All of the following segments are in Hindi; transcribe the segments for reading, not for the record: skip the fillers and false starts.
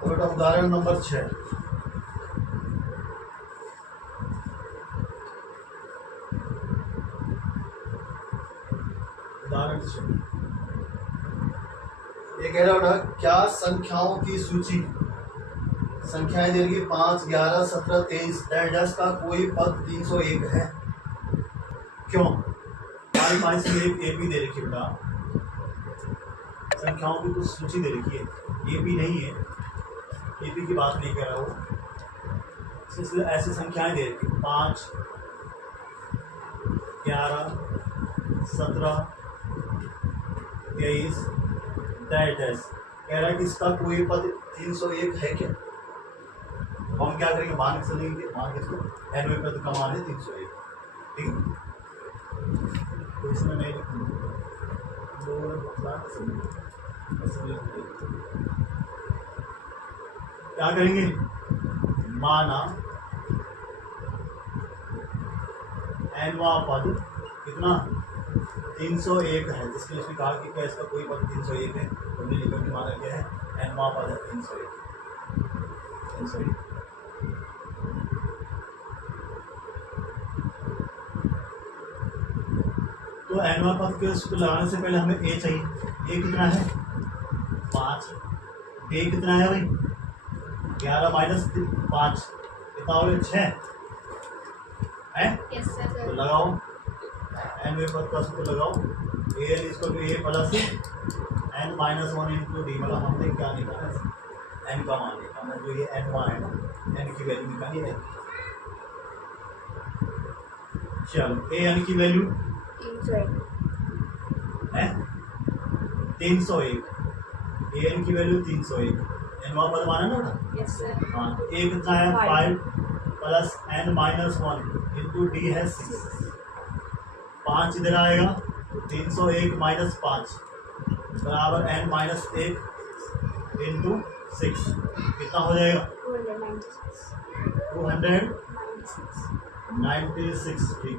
तो बेटा उदाहरण नंबर 6। उदाहरण 6 ये कह रहा बेटा, क्या संख्याओं की सूची संख्याएं दे रही 5, 11, 17, 23 डैश का कोई पद 301 है? क्यों? हमारे पास में एक ए पी दे रखी बेटा, संख्याओं की कुछ सूची दे रखी है, ए पी नहीं है, ए पी की बात नहीं कर रहा हूँ। इसलिए ऐसी संख्याएं दे रखी 5, 11, 17, 23 डैश कह रहा है कि इसका कोई पद 301 है क्या? हम क्या करेंगे, मान के चलेंगे, मान के इसको एनवे पद का मान है 301, ठीक है? तो इसमें नहीं क्या करेंगे, माना एनवा पद कितना 301 है, जिसके उसने कहा कि क्या इसका कोई पद 301 है, तो हमने लिखा कि माना क्या है, एनवा पद है 301। तो एनवा पद के उसको लगाने से पहले हमें ए चाहिए। ए कितना है, 5। ए कितना है भाई, 11 माइनस 5 कितना हो गया, 6 है। तो लगाओ एन वे पद का सूत्र लगाओ, ए एन इसको A plus N minus 1 into D, मतलब हमने क्या निकाला, एन का मान निकालना, जो ये एन वन है ना, एन की वैल्यू निकाली है। चलो ए एन की वैल्यू है 301, ए एन की वैल्यू 301, एन वा पद माना ना बेटा। हाँ, ए कितना है 5 plus N minus 1 into D है 6, 5 इधर आएगा, 301 माइनस 5 बराबर एन माइनस 1 इंटू 6 कितना हो जाएगा, 296, ठीक,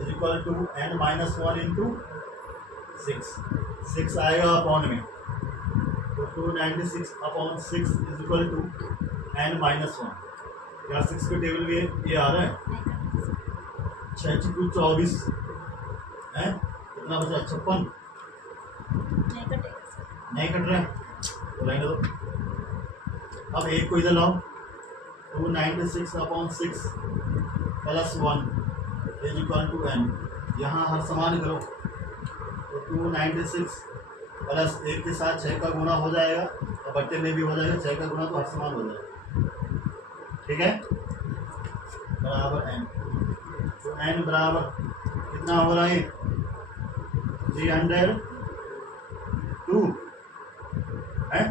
is equal to n minus 1 into 6 आएगा अपॉन में, तो 296 upon 6 is equal to n minus 1। क्या 6 के टेबल में ये आ रहा है, 6 2 24 है, कितना बचा 56, नहीं कट रहा है, तो लाइन दो। अब एक को इधर लाओ, 296 upon 6 plus 1 is equal to n, यहाँ हर समान करो, तो 296 प्लस 1 के साथ 6 का गुणा हो जाएगा, और बट्टे में भी हो जाएगा, 6 का गुणा तो हर समान हो जाएगा, ठीक है, बराबर एन। तो एन बराबर कितना हो रहा है, 302 है,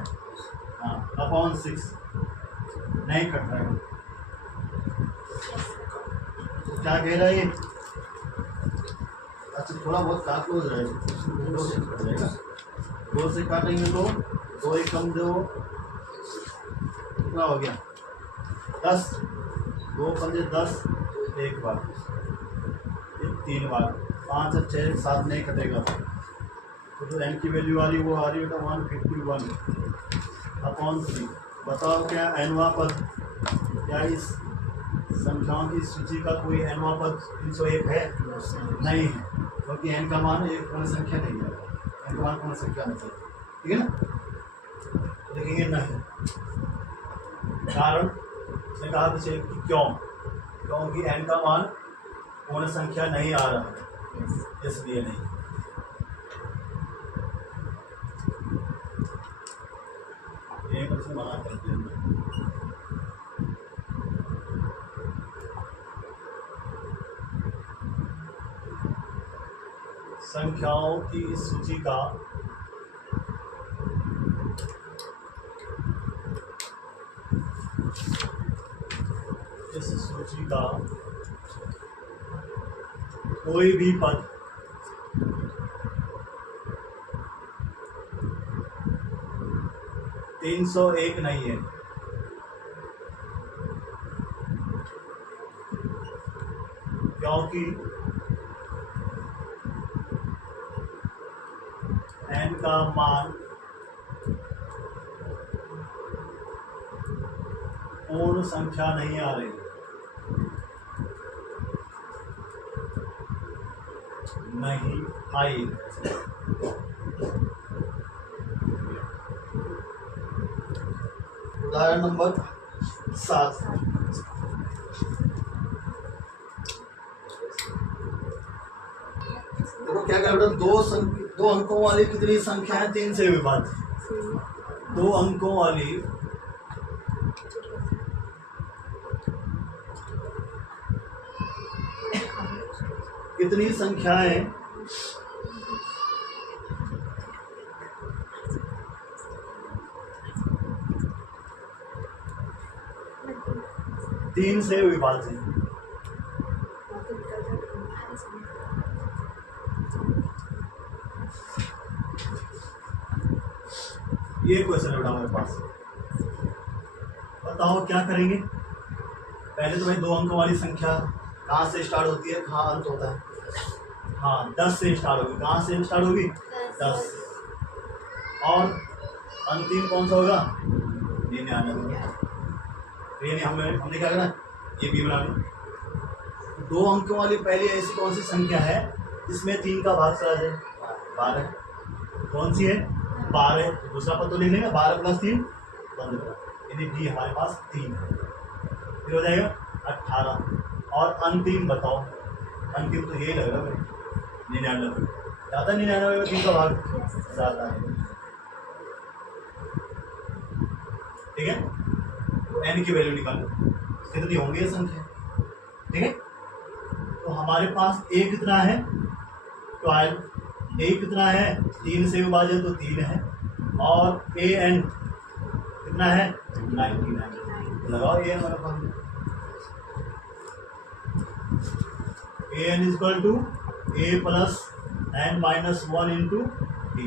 हाँ, अपॉन 6 नहीं कट रहा है, तो क्या कह रहा है, अच्छा थोड़ा बहुत काट लो जाएगा, 2 से काटेंगे तो 2 एक कम दो, कितना हो गया 10, 2 पंजे 10, एक बार, 3 बार, 5 और 6 7 नहीं कटेगा, तो जो एन की वैल्यू आ रही वो आ रही है 151 अपॉन 3। बताओ क्या एनवा पद, क्या इस संख्याओं की सूची का कोई एनवा पद 301 है? नहीं है, क्योंकि एन का मान एक पूर्ण संख्या नहीं है, एन का मान पूर्ण संख्या नहीं है, ठीक है ना। देखेंगे नहीं, कारण उसने कहा कि क्यों, क्योंकि एन का मान पूर्ण संख्या नहीं आ रहा है, इसलिए नहीं। से मना करते हैं, संख्याओं की इस सूची का कोई भी पद तीन सौ एक नहीं है, क्योंकि एन का मान पूर्ण संख्या नहीं आ रही, नहीं आई। उदाहरण नंबर 7। देखो क्या कर बेटा, दो अंकों वाली कितनी संख्या है? 3 से विभाज्य। 2 अंकों वाली कितनी संख्याएं 3 से विभाज्य? ये क्वेश्चन है बेटा हमारे पास। बताओ क्या करेंगे। पहले तो भाई 2 अंकों वाली संख्या कहाँ से स्टार्ट होती है, कहाँ अंत होता है? हाँ 10 से स्टार्ट होगी। कहाँ से स्टार्ट होगी? 10। और अंतिम कौन सा होगा? 99। ये नहीं हमने क्या करना, ये भी बना लो। 2 अंकों वाली पहली ऐसी कौन सी संख्या है जिसमें 3 का भाग चला जाए? 12। कौन सी है? 12। दूसरा पद तो लिख लेंगे, 12 + 3 15। यानी डी हमारे पास 3 है। फिर हो जाएगा 18। और अंतिम बताओ, अंतिम तो यही लग रहा है 99। ज़्यादा 99 में 3 का भाग ज़्यादा है। ठीक है, तो एन की वैल्यू निकालो कितनी होंगी ये संख्या। ठीक है, तो हमारे पास ए कितना है? 12। ए कितना है? 3 से विभाजित तो 3 है। और ए एन कितना है? 99। लगाओ ए एन हमारे पास। A N equal to A plus N minus 1 into D.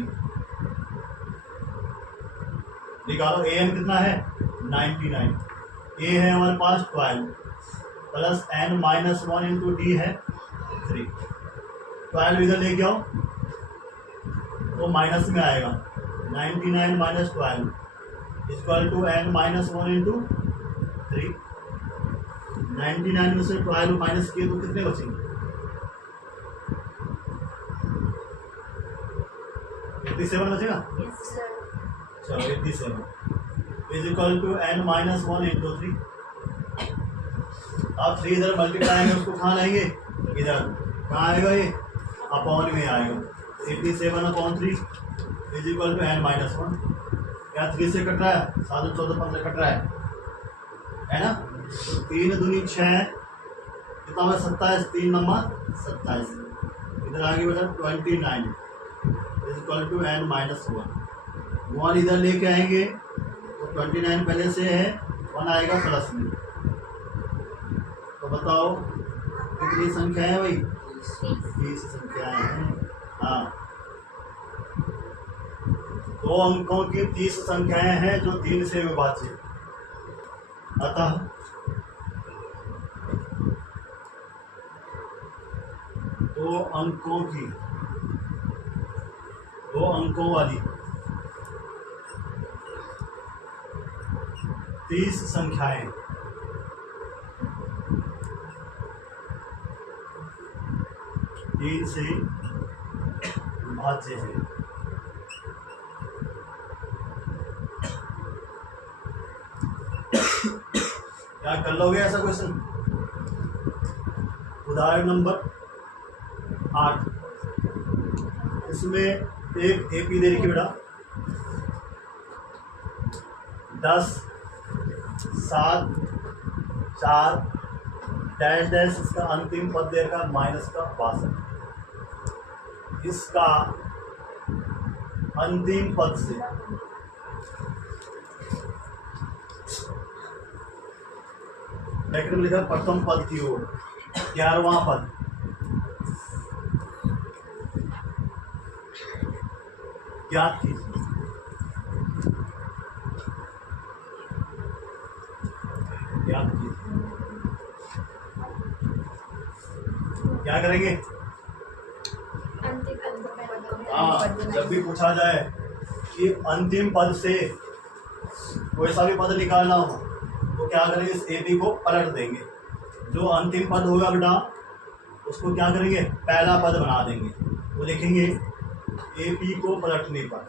निकालो ए एन कितना है? 99। ए है हमारे पास 12 plus N minus 1 into D है 3। 12 इधर लेके आओ तो माइनस में आएगा। 99 minus 12 equal to n minus 1 into 3। 99 में से 12 माइनस किए तो कितने बचेंगे? 87 बचेगा। चलो 87 is equal to n minus 1 into 3। अब 3 इधर मल्टीप्लाई में उसको कहाँ लाएंगे? इधर। कहाँ आएगा ये? अपॉन में आएगा। 87/3 is equal to n minus 1। क्या 3 से कट रहा है? 7 14 15 कट रहा है ना? 3 दूनी 6 कितना होगा? 27। 3 नंबर 27। इधर आगे बेटा 29 is equal to n minus 1। 1 इधर लेके आएंगे तो 29 पहले से है, 1 आएगा प्लस में। तो बताओ कितनी संख्या है भाई? 20 संख्याएं हैं। हाँ 2 अंकों की 30 संख्याएं हैं जो 3 से विभाज्य। अतः दो अंकों वाली 30 संख्याएं 3 से विभाज्य है। क्या कर लोगे ऐसा क्वेश्चन? उदाहरण नंबर 8। इसमें एक एपी दे रखी बेटा 10 7 4 डैश डैश, इसका अंतिम पद दे रखा माइनस का 62। इसका अंतिम पद से ब्रैकेट में लिखा प्रथम पद की ओर 11वां पद ज्ञात कीजिए। क्या करेंगे? हाँ, जब भी पूछा जाए कि अंतिम पद से कोई सा भी पद निकालना हो तो तो क्या करेंगे, इस ए बी को पलट देंगे। जो अंतिम पद होगा बेटा उसको क्या करेंगे, पहला पद बना देंगे। वो लिखेंगे ए पी को पलटने पर,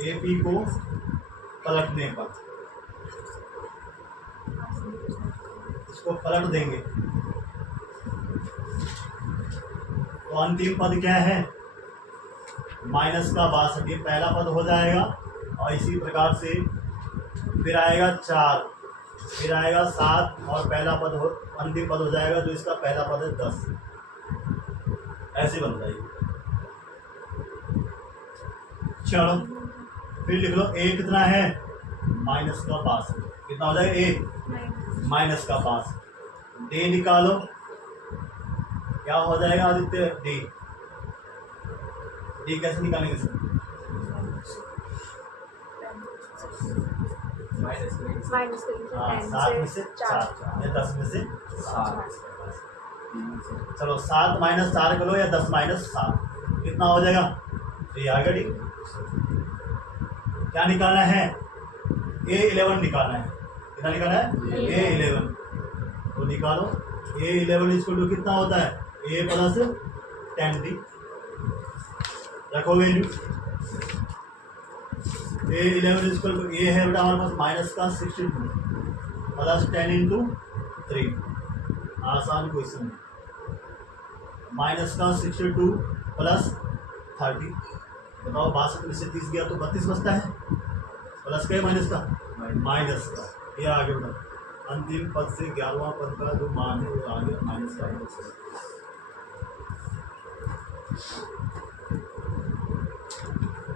ए पी को पलटने पर इसको पलट देंगे। तो अंतिम पद क्या है, माइनस का 62, ये पहला पद हो जाएगा। और इसी प्रकार से फिर आएगा 4, फिर आएगा 7 और पहला पद हो, अंतिम पद हो जाएगा जो इसका पहला पद है 10। ऐसे बन जाएगी। चलो फिर लिख लो ए कितना है, माइनस का 62, कितना हो जाएगा ए माइनस का 62। डी निकालो, क्या हो जाएगा आदित्य, डी। डी कैसे निकालेंगे सर, हाँ 7 में से 4 या 10 में से 7। चलो 7 माइनस 4 करो या 10 माइनस 7, कितना हो जाएगा, ये आ गया डी। क्या निकालना है, A11 निकालना है। कितना निकालना है, A11। तो निकालो A11 इसको टू कितना होता है, A प्लस 10D। रखो वैल्यू, A11 इसको टू, A है बेटा हमारे पास माइनस का 62 प्लस 10 इंटू 3। आसान क्वेश्चन है। माइनस का 62 प्लस 30, बताओ 62 में से 30 गया तो 32 बचता है। प्लस का है माइनस का, माइनस का। ये आगे बढ़ा, अंतिम पद से 11वां पद का जो मान है वो आ गया माइनस का।